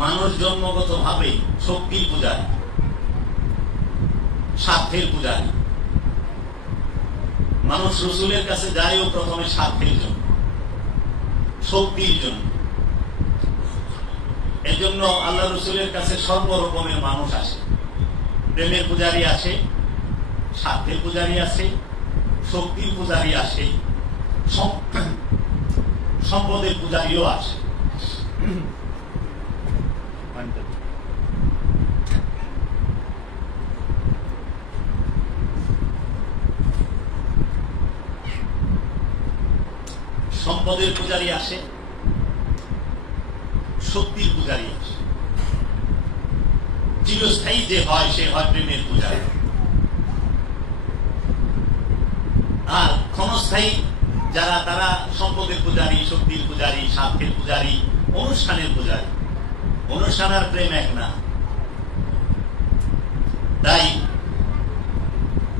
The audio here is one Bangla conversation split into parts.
মানুষ জন্মগত ভাবে শক্তির পূজারী, স্বার্থের পূজারী। মানুষ রসুলের কাছে যায়ও প্রথমে স্বার্থের জন্য, শক্তির জন্য। এর জন্য আল্লাহ রসুলের কাছে সর্বরকমের মানুষ আসে। প্রেমের পূজারী আসে, স্বার্থের পূজারী আসে, শক্তির পূজারী আসে, সম্পদের পূজারীও আসে। সম্পদের পূজারী আসে, শক্তির পূজারী আসে। চিরস্থায়ী যে হয় সে হয় প্রেমের পূজারী। আর ক্ষণস্থায়ী যারা, তারা সম্পদের পূজারী, শক্তির পূজারী, স্বার্থের পূজারী, অনুষ্ঠানের পূজারী। অনুষ্ঠান আর প্রেম এক না। তাই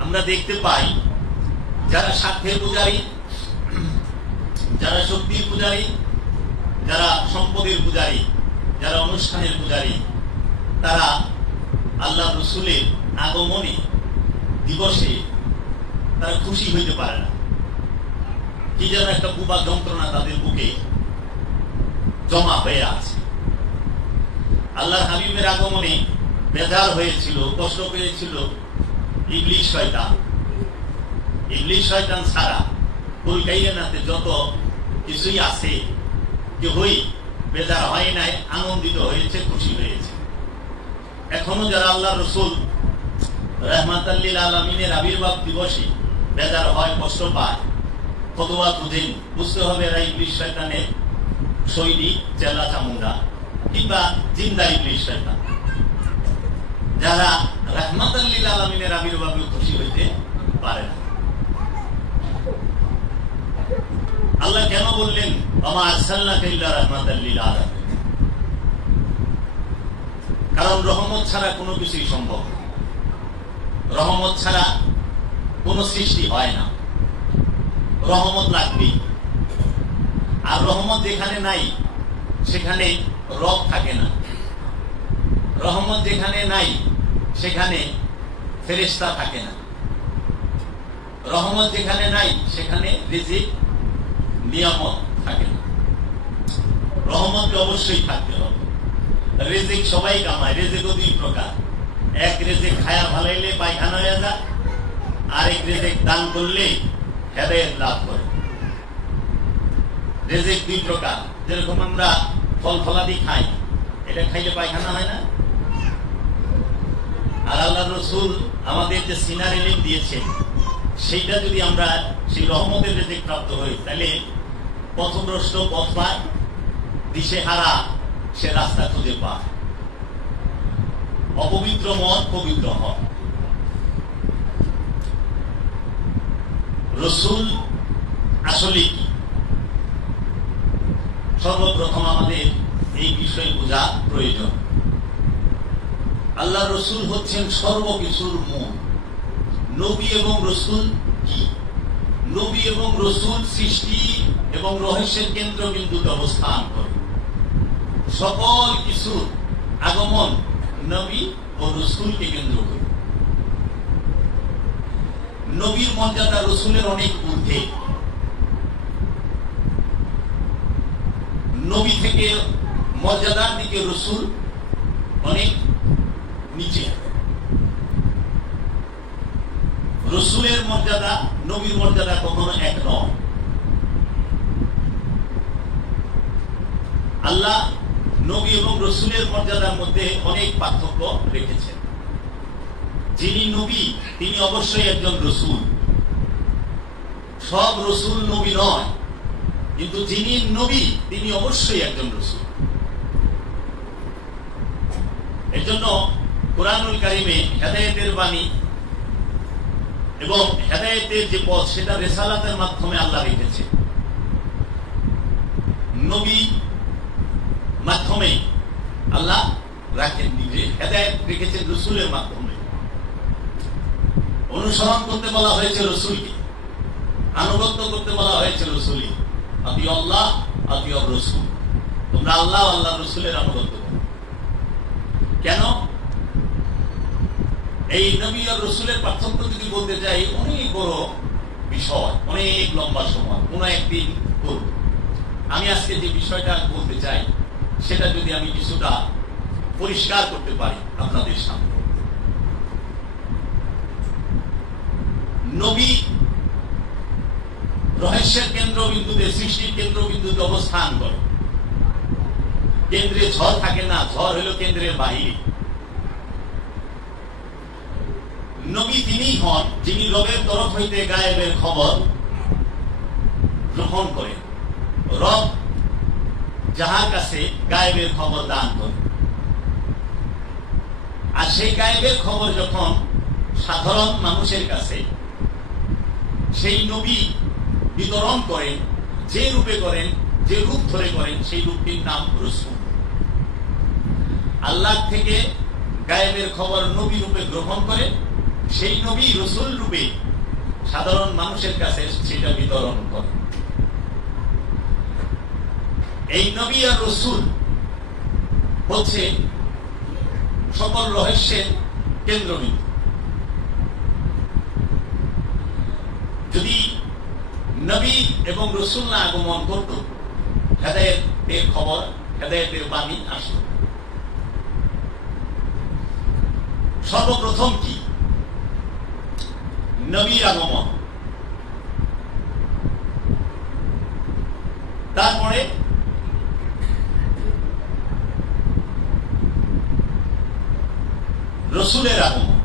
আমরা দেখতে পাই যারা স্বার্থের পূজারী, যারা শক্তির পূজারী, যারা সম্পদের পূজারী, যারা অনুষ্ঠানের পূজারী, তারা আল্লাহ রসুলের আগমনে দিবসে তারা খুশি হইতে পারে না। কি যেন একটা বুবা যন্ত্রণা তাদের বুকে জমা হয়ে আছে। আল্লাহর হাবিবের আগমনে বেজার হয়েছিল, কষ্ট পেয়েছিল ইবলিস শয়তান। ইবলিস শয়তান ছাড়া কলকাইনাতে যত কিছুই আছে, কেউই বেজার হয় নাই, আনন্দিত হয়েছে, খুশি হয়েছে। এখনো যারা আল্লাহ রসুল রাহমাতাল লিল আলামিনের আবির্ভাব দিবসে বেজার হয়, কষ্ট পায়, ফতোয়া খুঁজেন, বুঝতে হবে এরা ইবলিস শয়তানের সৈনিক, চেলা চামুন্ডা কিংবা জিন্দা ইবলিস শয়তান। যারা রাহমাতাল লিল আলামিনের আবির্ভাবে খুশি হইতে পারে না। আল্লাহ কেন বললেন ওমা আরসালনাকা ইল্লা রাহমাতাল লিল আলামিন? কারণ রহমত ছাড়া কোনো কিছুই সম্ভব না। রহমত ছাড়া কোন সৃষ্টি হয় না। রহমত লাগবেই। আর রহমত যেখানে নাই সেখানে রব থাকে না। রহমত যেখানে নাই সেখানে ফেরেশতা থাকে না। রহমত যেখানে নাই সেখানে রিজিক, নিয়ামত থাকে না। রহমতকে অবশ্যই থাকতে হবে। রিজিক সবাই কামায়, রিজিকও দুই প্রকার। এক রিজিক খায়া ভালাইলে পায়খানা হয়ে যায়, আরেক রিজিক দান করলে হেদায়েত লাভ করে। রিজিক দুই প্রকার। যেরকম আমরা ফল ফলাদি খাই, এটা খাইলে পায়খানা হয় না। আর আল্লাহ রসুল আমাদের যে সিনার ইলম দিয়েছে, সেইটা যদি আমরা সেই রহমতের রিজিক প্রাপ্ত হই, তাহলে পথভ্রষ্ট পথ পায়, দিশেহারা সে রাস্তা খুঁজে পায়। অপবিত্র মন পবিত্র হয়। রসুল আসলে কি? সর্বপ্রথম আমাদের এই বিষয় বোঝা প্রয়োজন। আল্লাহ রসুল হচ্ছেন সর্বকিছুর মূল। নবী এবং রসুল কি? নবী এবং রসুল সৃষ্টি এবং রহস্যের কেন্দ্রবিন্দুতে অবস্থান করে। সকল কিছুর আগমন নবী ও রসুলকে কেন্দ্র করে। নবীর মর্যাদা রসুলের অনেক ঊর্ধ্বে। নবী থেকে মর্যাদার দিকে রসুল অনেক নিচে। রসুলের মর্যাদা নবীর মর্যাদা কখনো এক নয়। আল্লাহ নবী এবং রসুলের মর্যাদার মধ্যে অনেক পার্থক্য রেখেছেন। যিনি নবী তিনি অবশ্যই একজন রসুল। সব রসুল নবী নয়, কিন্তু যিনি নবী তিনি অবশ্যই একজন রসুল। এর জন্য কুরআনুল কারীমে হেদায়েতের বাণী এবং হেদায়েতের যে পথ, সেটা রিসালাতের মাধ্যমে আল্লাহ রেখেছে। নবী মাধ্যমে আল্লাহ রাখেন, হেদায়েত রেখেছেন রসুলের মাধ্যমে। অনুসরণ করতে বলা হয়েছে রসুলকে, আনুগত্য করতে বলা হয়েছে রসুলকে। আতিউ আল্লাহ আতিউ রসুল, তোমরা আল্লাহ আল্লাহ রসুলের আনুগত্য করো। কেন? এই নবী আর রসুলের পার্থক্য যদি বলতে যাই অনেক বড় বিষয়, অনেক লম্বা সময়, কোন একদিন করব। আমি আজকে যে বিষয়টা বলতে চাই সেটা যদি আমি কিছুটা পরিষ্কার করতে পারি আপনাদের সামনে। নবী রহস্যের কেন্দ্রবিন্দুতে, সৃষ্টির কেন্দ্রবিন্দুতে অবস্থান করে। কেন্দ্রে ঝড় থাকে না, ঝড় হলো কেন্দ্রের বাহিরে। নবী তিনি হন যিনি রবের তরফ হইতে গায়েবের খবর গ্রহণ করেন। রব যাহার কাছে গায়েবের খবর দান করে, আর সেই গায়েবের খবর যখন সাধারণ মানুষের কাছে সেই নবী বিতরণ করেন, যে রূপে করেন, যে রূপ ধরে করেন, সেই রূপটির নাম রাসূল। আল্লাহ থেকে গায়েবের খবর নবী রূপে গ্রহণ করে সেই নবী রাসূল রূপে সাধারণ মানুষের কাছে সেটা বিতরণ করে। এই নবী আর রাসূল হচ্ছে সকল রহস্যের কেন্দ্রবিন্দু। যদি নবী এবং রাসূল না আগমন করত, হেদায়েতের খবর, হেদায়েতের বাণী আসত। সর্বপ্রথম কি? নবীর আগমন, তারপরে রাসূলের আগমন।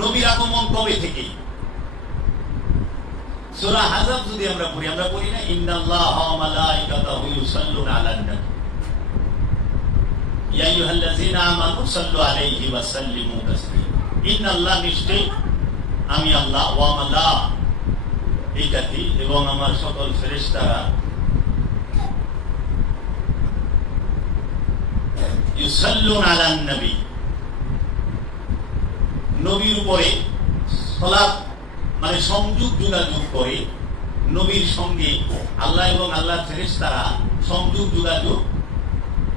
নবীর আগমন কবে থেকে? সূরা আহজাব যদি আমরা পড়ি না, ইন্নাল্লাহা ওয়া মালাইকাতাহু ইউসাল্লুনা আলান নবী ইয়া আইয়ুহাল্লাযীনা আমানু সাল্লু আলাইহি ওয়া সাল্লিমু তাসলিমা। ইন্নাল্লাহ, নিশ্চয় আমি আল্লাহ, ওয়া মালাইকাতি, এবং আমার সকল ফেরেশতারা, ইউসাল্লুনা আলান নবী, নবীর উপরে সালাত মানে সংযোগ যোগাযোগ করে। নবীর সঙ্গে আল্লাহ এবং আল্লাহর ফেরেশতারা সংযোগ যোগাযোগ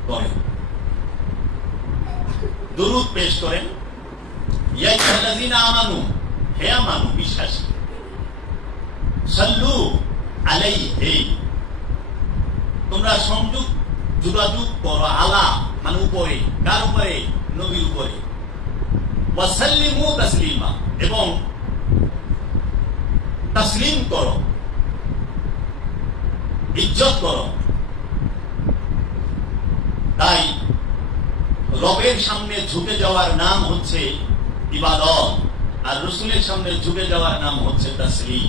করে, দরুদ পেশ করেন। ইয়া আইয়ুহাল্লাযীনা আমানু, হে আমানু বিশ্বাসী, সাল্লু আলাইহি, তোমরা সংযোগ যোগাযোগ করো, আলা মানে উপরে, কার উপরে? নবীর উপরে। ওয়া সাল্লিমু তাসলিমা, এবং তাসলিম করো, ইজ্জত করো। তাই রবের সামনে ঝুঁকে যাওয়ার নাম হচ্ছে ইবাদত, আর রাসূলের সামনে ঝুঁকে যাওয়ার নাম হচ্ছে তাসলিম।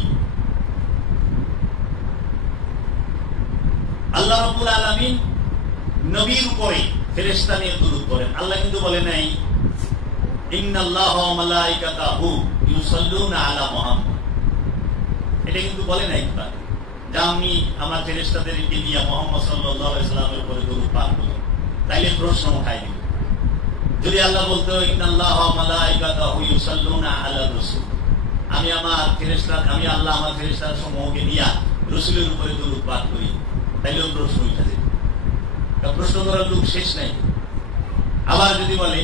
আল্লাহ রাব্বুল আলামিন নবীর উপরে ফেরেশতা নিয়ে দুরূদ করেন। আল্লাহ কিন্তু বলে নাই ইন্নাল্লাহা ওয়া মালাইকাতাহু ইউসাল্লুনা আলা মুহাম্মদ, এটা কিন্তু বলে নাই যে আমি আমার ফেরেশতাদেরকে দিয়ে মুহাম্মদ সাল্লাল্লাহু আলাইহি ওয়াসাল্লামের উপরে দরুদ পাঠ করব। তাইলে প্রশ্ন উঠাই দিল, যদি আল্লাহ বলতো ইন্নাল্লাহা ওয়া মালাইকাতাহু ইউসাল্লুনা আলা রাসূল, আমি আমার ফেরেশতা, আমি আল্লাহ আমার ফেরেশতার সমূহকে নিয়ে রাসূলের উপরে দরুদ পাঠ করি, তাইলে প্রশ্ন উঠে যেত। প্রশ্ন করার লোক শেষ নাই। আবার যদি বলে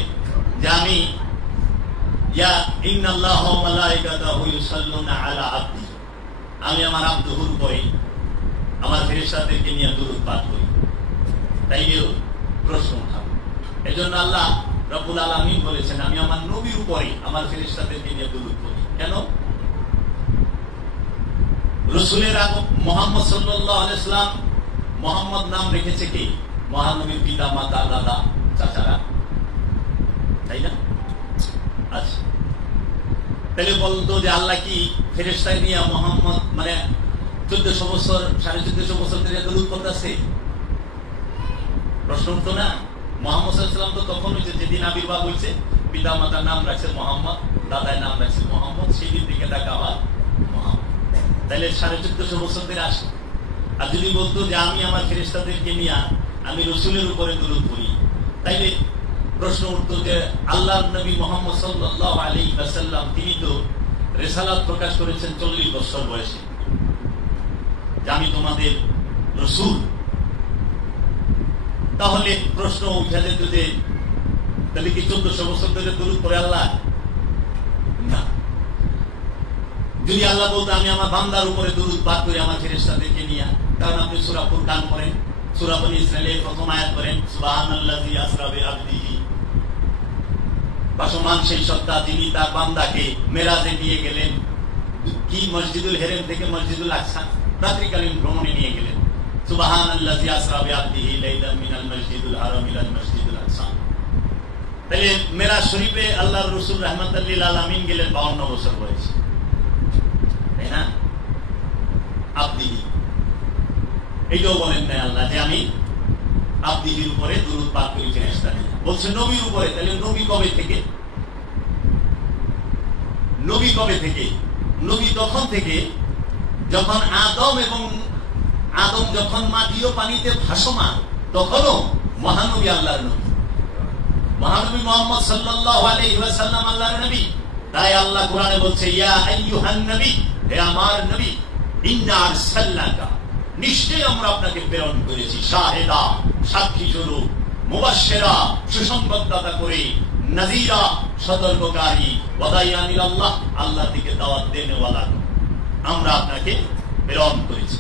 যে আমি ইয়া ইন্নাল্লাহা ওয়া মালাইকাতাহু ইউসাল্লুনা আলা আবদি, আমি আমার আব্দুর উপরে আমার ফেরেশতাদেরকে নিয়ে দরুদ পাঠ করি, তাইলেও প্রশ্ন উঠাবে। এজন্য আল্লাহ রব্বুল আলামিন বলেছেন আমি আমার নবীর উপরে আমার ফেরেশতাদেরকে নিয়ে দরুদ পড়ি। কেন? রাসূলের মুহাম্মদ সাল্লাল্লাহু আলাইহি ওয়াসাল্লাম, মুহাম্মদ নাম রেখেছে কে? মহানবীর পিতা, মাতা, দাদা, চাচারা, তাই না? আচ্ছা, তাহলে বলতো যে আল্লাহ কি ফেরেশতা নিয়ে মুহাম্মদ মানে 1400 বছর, 1450 বছর ধরে দরুদ পড়তেছে? প্রশ্ন উঠতো না? মুহাম্মদ সাল্লাল্লাহু আলাইহি ওয়াসাল্লাম তো তখন হয়েছে যেদিন আবির্ভাব হয়েছে, পিতা মাতার নাম রাখছে মুহাম্মদ, দাদার নাম রাখছে মুহাম্মদ, সেই দিন থেকে ডাকা হয় মুহাম্মদ। তাহলে 1450 বছর ধরে আসে। আর যদি বলতো যে আমি আমার ফেরেশতাদেরকে নিয়ে আমি রাসূলের উপরে দরুদ পড়ি, তাইলে প্রশ্ন উঠতো যে আল্লাহর নবী মুহাম্মদ সাল্লাল্লাহু আলাইহি ওয়াসাল্লাম তিনি তো রিসালাত প্রকাশ করেছেন 40 বছর বয়সে, যে আমি তোমাদের রাসূল, তাহলে প্রশ্ন উঠে যেত যে তাহলে কি 1400 বছর ধরে দুরূদ পড়ে আল্লাহ? না। যদি আল্লাহ বলতো আমি আমার বান্দার উপরে দুরূদ পাঠ করি আমার ফেরেশতাদেরকে নিয়ে, কারণ আপনি সূরা ফুরকান পড়েন, সূরা বনী ইসরাঈলের প্রথম আয়াত পড়েন, সুবহানাল্লাযী আসরা বিআবদিহি, ভাসমান সেই সত্তা যিনি তার বান্দাকে মেরাজে নিয়ে গেলেন। কি মসজিদুল হেরেম থেকে মসজিদুল আকসা রাত্রিকালীন ভ্রমণে নিয়ে গেলেন। সুবহানাল্লাযী আসরা বিআবদিহি লাইলাম মিনাল মসজিদুল হারাম ইলাল মসজিদুল আকসা। তাহলে মেরাজ শরীফে আল্লাহর রাসূল রাহমাতাল লিল আলামিন গেলেন 52 বছর বয়সে, তাই না? আব্দিহি এইটাও বলেন নাই আল্লাহ যে আমি আব্দিহির উপরে দুরূদ পাঠ করি ফেরেশতা নিয়ে, বলছে নবীর উপরে। তাহলে নবী কবে থেকে? নবী কবে থেকে? নবী তখন থেকে যখন আদম যখন মাটি ও পানিতে ভাসমান, তখনও মহানবী আল্লাহর নবী, মহানবী মুহাম্মদ সাল্লাল্লাহু আলাইহি ওয়াসাল্লাম আল্লাহর নবী। তাই আল্লাহ কোরআনে বলছে, ইয়া আইয়ুহান নবী, হে আমার নবী, ইন্না আরসালনাকা, নিশ্চয়ই আমরা আপনাকে প্রেরণ করেছি, শাহেদা, সাক্ষী স্বরূপ, মুবাশশিরা, সুসংবাদদাতা করে, নাযীরা, সতর্ককারী, ওয়াদাইয়ান ইলাল্লাহ, আল্লাহর দিকে দাওয়াত দেনেওয়ালা, আমরা আপনাকে প্রেরণ করেছি,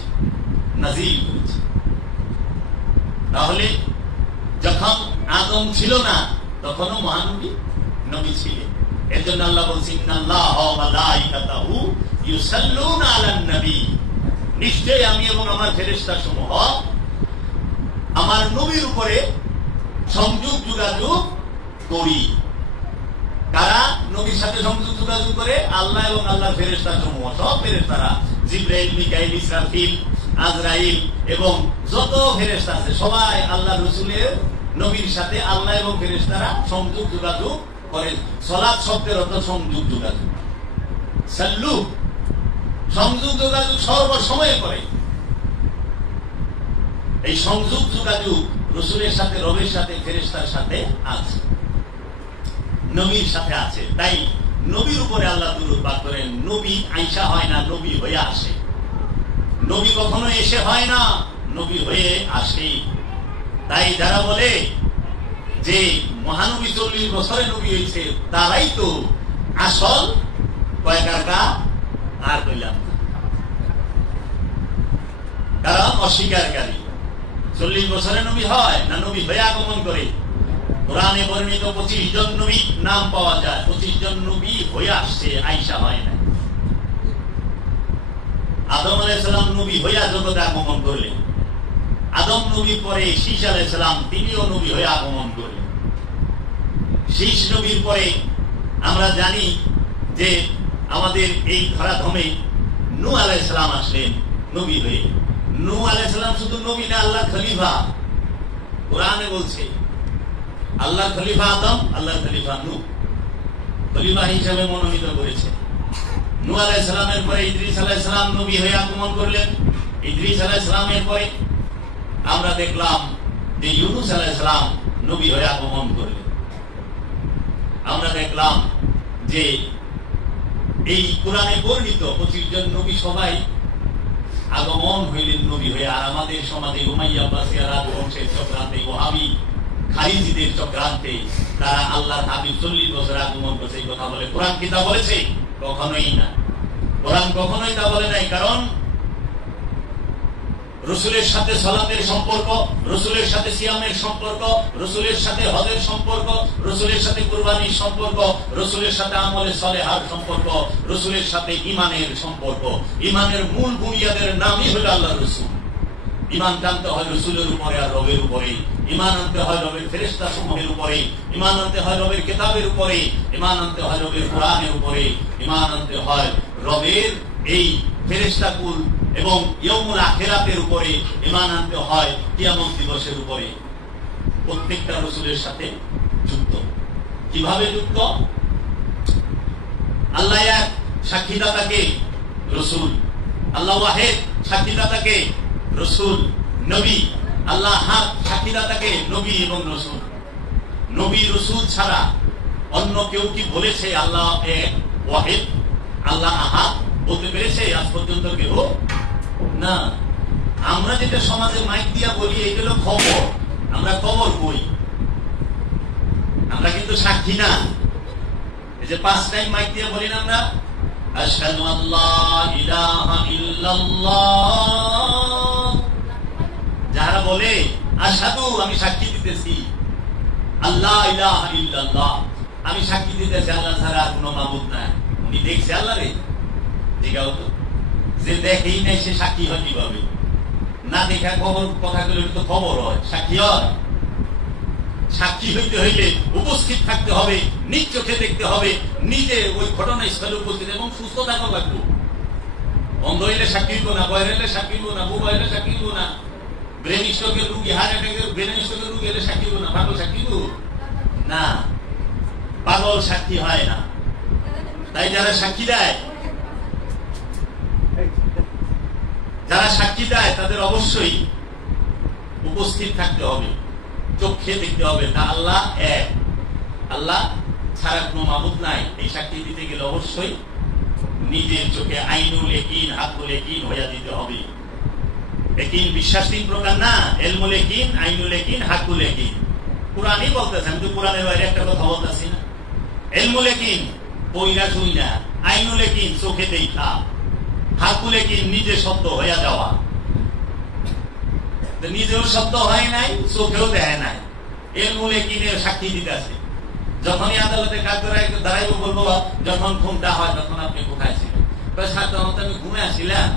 নাযীর করেছি। তাহলে যখন আদম ছিল না তখনও মহানবী নবী ছিলেন। এর জন্য আল্লাহ বলছেন, ইন্নাল্লাহা ওয়া মালাইকাতাহু ইউসাল্লুনা আলান নবী, নিশ্চয়ই আমি এবং আমার ফেরেশতা সমূহ আমার নবীর উপরে সংযোগ যোগাযোগ করি। কারা নবীর সাথে সংযোগ যোগাযোগ করে? আল্লাহ এবং আল্লাহর ফেরেশতা সমূহ, সব ফেরেশতারা, জিবরাইল, মিকাইল, ইসরাফিল, আজরাইল এবং যত ফেরেশতা আছে সবাই আল্লাহ রাসূলের নবীর সাথে আল্লাহ এবং ফেরেশতারা সংযোগ যোগাযোগ করে। সালাত শব্দের অর্থ সংযোগ যোগাযোগ, সাল্লু, সংযোগ যোগাযোগ সর্বসময়ে করে। এই সংযোগ যোগাযোগ রাসূলের সাথে, রবের সাথে, ফেরেশতার সাথে আছে, নবীর সাথে আছে। তাই নবীর উপরে আল্লাহ দুরূদ পাঠ করেন। নবী আইসা হয় না, নবী হয়ে আসে। নবী কখনো এসে হয় না, নবী হয়ে আসে। তাই যারা বলে যে মহানবী 40 বছরে নবী হয়েছে, তারাই তো আসল কয়কারকা আর কইলাম, কারণ অস্বীকারী। 40 বছরে নবী হয় না, নবী হয়ে আগমন করে। কোরআনে বর্ণিত 25 জন নবীর নাম পাওয়া যায়, 25 জন নবী হয়ে আসছে, আইসা হয় না। আদম আলাইহিস সালাম নবী হইয়া জগতে আগমন করলেন। আদম নবীর পরে শীষ আলাইহিস সালাম, তিনিও নবী হয়ে আগমন করলেন। শীষ নবীর পরে আমরা জানি যে আমাদের এই ধরাধামে নূহ আলাইহিস সালাম আসলেন নবী হয়ে। নূহ আলাইহিস সালাম শুধু নবী না, আল্লাহ খলিফা। কোরআনে বলছে আল্লাহ খলিফা আদম, আল্লাহ খলিফা নূহ, খলিফা হিসেবে মনোনীত করেছে। নূহ আলাইহিস সালামের পরে ইদ্রিস আলাইহিস সালাম নবী হয়ে আগমন করলেন। ইদ্রিস আলাইহিস সালামের পরে আমরা দেখলাম যে ইউনূস আলাইহিস সালাম নবী হয়ে আগমন করলেন। আমরা দেখলাম যে এই কোরআনে বর্ণিত 25 জন নবী সবাই আগমন হইলেন নবী হয়ে। আর আমাদের সমাজে উমাইয়া আব্বাসিয়া রাজবংশের চক্রান্তে, ওহাবি খারিজিদের চক্রান্তে তারা আল্লাহর হাবিব 40 বছর আগমন করছে, এই কথা বলে। কোরআন কি তা বলেছে? কখনোই না। কোরআন কখনোই তা বলে নাই। কারণ রসুলের সাথে সালাতের সম্পর্ক, রসুলের সাথে সিয়ামের সম্পর্ক, রসুলের সাথে হজের সম্পর্ক, রসুলের সাথে কুরবানির সম্পর্ক, রসুলের সাথে আমলে সালেহার সম্পর্ক, রসুলের সাথে ইমানের সম্পর্ক। ইমানের মূল বুনিয়াদের নামই হল আল্লাহ রসুল। ইমান টানতে হয় রসুলের উপরে আর রবের উপরে। ইমান আনতে হয় রবের ফেরেশতা সমূহের উপরে। ইমান আনতে হয় রবের কিতাবের উপরে। ইমান আনতে হয় রবের কোরআনের উপরে। ইমান আনতে হয় রবের এই ফেরেশতাকুল এবং ইয়মুল আখিরাতের উপরে। ইমান আনতে হয় কিয়ামত দিবসের উপরে। প্রত্যেকটা রসুলের সাথে যুক্ত। কিভাবে যুক্ত? আল্লাহ এক, সাক্ষীদাতাকে রসুল। আল্লাহ ওয়াহেদ, সাক্ষীদাতাকে রসুল নবী। আল্লাহ হাক, সাক্ষীদাতাকে নবী এবং রসুল। নবী রসুল ছাড়া অন্য কেউ কি বলেছে আল্লাহ এক ওয়াহেদ, আল্লাহ আহাদ বলতে পেরেছে? আজ পর্যন্ত কেউ না। আমরা যেটা সমাজে মাইক দিয়া বলি, এইগুলো খবর। আমরা খবর কই, আমরা কিন্তু সাক্ষী না। এই যে 5 টাইম মাইক দিয়ে বলি না আমরা, আশহাদু আল্লা ইলাহা ইল্লাল্লাহ। যারা বলে আশহাদু, আমি সাক্ষী দিতেছি, আল্লাহ ইলাহা ইল্লাল্লাহ, আমি সাক্ষী দিতেছি আল্লাহ ছাড়া কোনো মাবুদ নাই। উনি দেখছে আল্লাহ রে? ঠিক আছে, যে দেখেই নাই সে সাক্ষী হয় কিভাবে? না দেখা খবর কথা গুলো তো খবর হয়, সাক্ষী হয়? সাক্ষী হইতে হইলে উপস্থিত থাকতে হবে, নিজ চোখে দেখতে হবে, নিজে ওই ঘটনাস্থলে উপস্থিত এবং সুস্থ থাকা লাগবে। অন্ধ হইলে সাক্ষী হইব না, বয়র হইলে সাক্ষী হইব না, বুবা হইলে সাক্ষী হইব না, ব্রেন স্ট্রোকের রুগী, হার্ট অ্যাটাকের ব্রেন স্ট্রোকের রুগী হলে সাক্ষী হইব না। পাগল সাক্ষী হইব না, পাগল সাক্ষী হয় না। তাই যারা সাক্ষী দেয়, যারা সাক্ষী দেয় তাদের অবশ্যই উপস্থিত থাকতে হবে, চোখে দেখতে হবে না আল্লাহ এক, আল্লাহ ছাড়া কোনো মাবুদ নাই। এই সাক্ষী দিতে গেলে অবশ্যই নিজের চোখে আইনুল ইয়াকিন হাক্কুল ইয়াকিন হইয়া দিতে হবে। ইয়াকিন বিশ্বাস 3 প্রকার না, ইলমুল ইয়াকিন, আইনুল ইয়াকিন, হাক্কুল ইয়াকিন। কুরআনই বলতেছে, আমি তো কুরআনের বাইরে একটা কথা বলতেছি না। ইলমুল ইয়াকিন পয়রা শুই না, আইনুল ইয়াকিন চোখে দেখা, হাক্কুল ইয়াকিন নিজে সত্য হইয়া যাওয়া। নিজেও সত্য হয় নাই, চোখেও দেয় নাই, ইলমুল ইয়াকিনের সাক্ষী দিতে আছে। যখনই আদালতে কাজ দাঁড়াইব বলবো যখন ঘুমটা হয় তখন আপনি কোথায় ছিলেন? সাধারণত আমি ঘুমে আসছিলাম,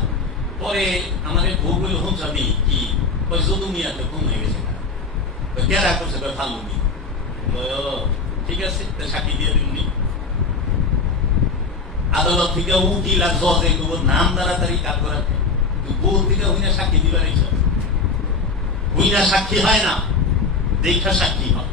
পরে আমাদের ঘুম হইল হুমসাদি কি যদুমিয়াতে ঘুম হয়ে গেছে, কেরা করছে ভালো নি। ঠিক আছে, সাক্ষী দিয়ে দিননি। আদালত থেকে উকিল আর জজ এগুলো নাম তাড়াতাড়ি কাজ করাতে বউ থেকে হইনা সাক্ষী দিবার ইচ্ছা, হইনা সাক্ষী হয় না, দেখা সাক্ষী হয়।